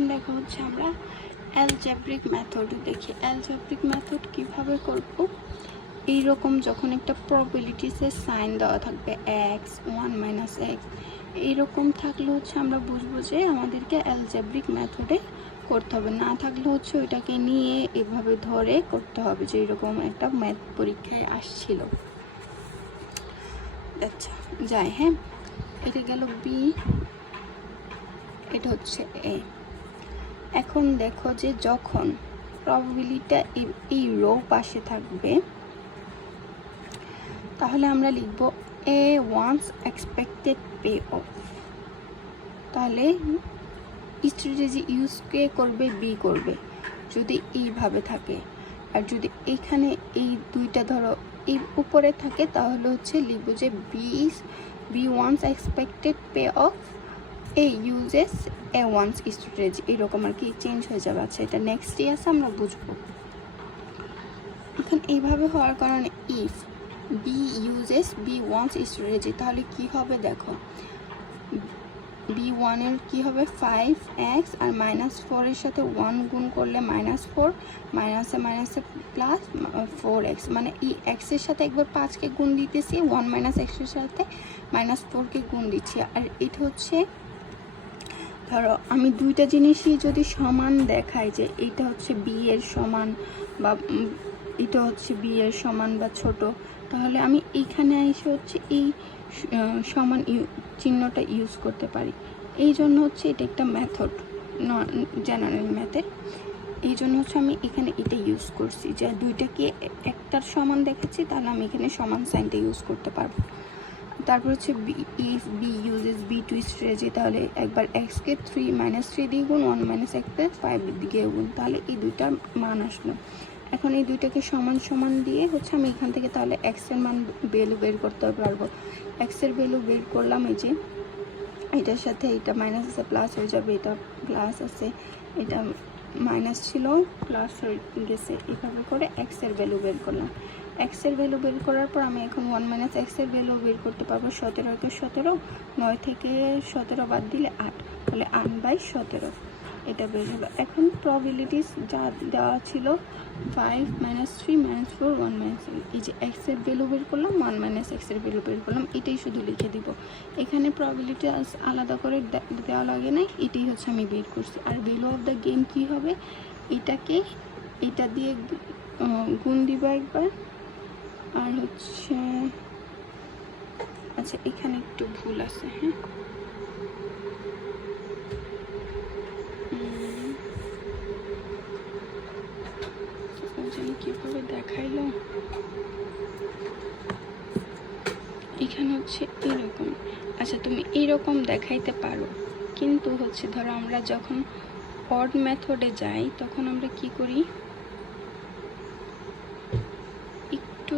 এখন দেখা হচ্ছে আমরা অ্যালজেব্রিক মেথড দেখি। অ্যালজেব্রিক মেথড কিভাবে করব, এইরকম যখন একটা প্রবাবিলিটিসের সাইন দেওয়া থাকবে এক্স, 1 মাইনাস এক্স, এইরকম থাকলে হচ্ছে আমরা বুঝবো যে আমাদেরকে অ্যালজেব্রিক মেথডে করতে হবে। না থাকলে হচ্ছে ওইটাকে নিয়ে এভাবে ধরে করতে হবে, যে এরকম একটা ম্যাথ পরীক্ষায় আসছিল। আচ্ছা যাই, হ্যাঁ, এটা গেল বি, এটা হচ্ছে এ। এখন দেখো যে যখন প্রবাবিলিটিটা এই রো পাশে থাকবে, তাহলে আমরা লিখব A once expected payoff. তাহলে স্ট্র্যাটেজি ইউজ কে করবে, বি করবে যদি এইভাবে থাকে। আর যদি এখানে এই দুইটা ধরো এই উপরে থাকে, তাহলে হচ্ছে লিখব যে B one's expected payoff, A uses A one's strategy, এরকম আর কি চেঞ্জ হয়ে যাবে। আচ্ছা, এটা নেক্সট ইয়ার্স আমরা বুঝবো। এখন এইভাবে হওয়ার কারণে if B uses B one's strategy, তাহলে কি হবে দেখো, বি ওয়ানের কী হবে 5x, আর -4 এর সাথে 1 গুণ করলে -4, মাইনাসে মাইনাসে প্লাস 4x, মানে এই এক্সের সাথে একবার 5কে গুণ দিতেছি, 1 মাইনাস এক্সের সাথে -4কে গুণ দিচ্ছি। আর এটা হচ্ছে ধরো আমি দুইটা জিনিসই যদি সমান দেখাই, যে এইটা হচ্ছে বি এর সমান বা এটা হচ্ছে বি এর সমান বা ছোট, তাহলে আমি এইখানে এসে হচ্ছে এই সমান চিহ্নটা ইউজ করতে পারি। এই জন্য হচ্ছে এটা একটা মেথড, জেনারেল ম্যাথের। এই জন্য হচ্ছে আমি এখানে এটা ইউজ করছি, যে দুইটাকে একটার সমান দেখেছি, তাহলে আমি এখানে সমান সাইনটা ইউজ করতে পারবো। তারপর হচ্ছে if B uses B two strategy, তাহলে একবার এক্সকে 3 দিয়ে গুণ, 1 মাইনাস এক্সকে 5 দিয়ে গুণ, তাহলে এই দুইটার মান আসলো। এখন এই দুইটাকে সমান সমান দিয়ে হচ্ছে আমি এখান থেকে তাহলে এক্সের মান ভ্যালু বের করতে পারবো। এক্সের ভ্যালু বের করলাম, এই যে এটার সাথে এটা মাইনাস আছে প্লাস হয়ে যাবে, এটা প্লাস আছে, এটা মাইনাস ছিল প্লাস হয়ে গেছে, এভাবে করে এক্সের ভ্যালু বের করলাম। এক্সের ভ্যালু বের করার পর আমি এখন 1 মাইনাস এক্সের ভ্যালু বের করতে পারবো। 17 9 থেকে 17 বাদ দিলে 8, তাহলে 8/17 এটা বের হবে। এখন প্রবাবিলিটিস যা দেওয়া ছিল 5 - 3 - 4 1 - 3, এই যে এক্সের ভ্যালু বের করলাম, 1 মাইনাস এক্সের ভ্যালু বের করলাম, এটাই শুধু লিখে দিব। এখানে প্রবাবিলিটি আলাদা করে দেওয়া লাগে না, এটাই হচ্ছে আমি বের করছি। আর ভ্যালু অফ দ্য গেম কী হবে, এটাকে এটা দিয়ে গুণ দিব একবার, আর হচ্ছে আচ্ছা এখানে একটু ভুল আছে, হ্যাঁ, কিভাবে দেখাইলো, এখানে হচ্ছে এরকম। আচ্ছা তুমি এইরকম দেখাইতে পারো, কিন্তু হচ্ছে ধরো আমরা যখন অড মেথডে যাই, তখন আমরা কি করি, একটু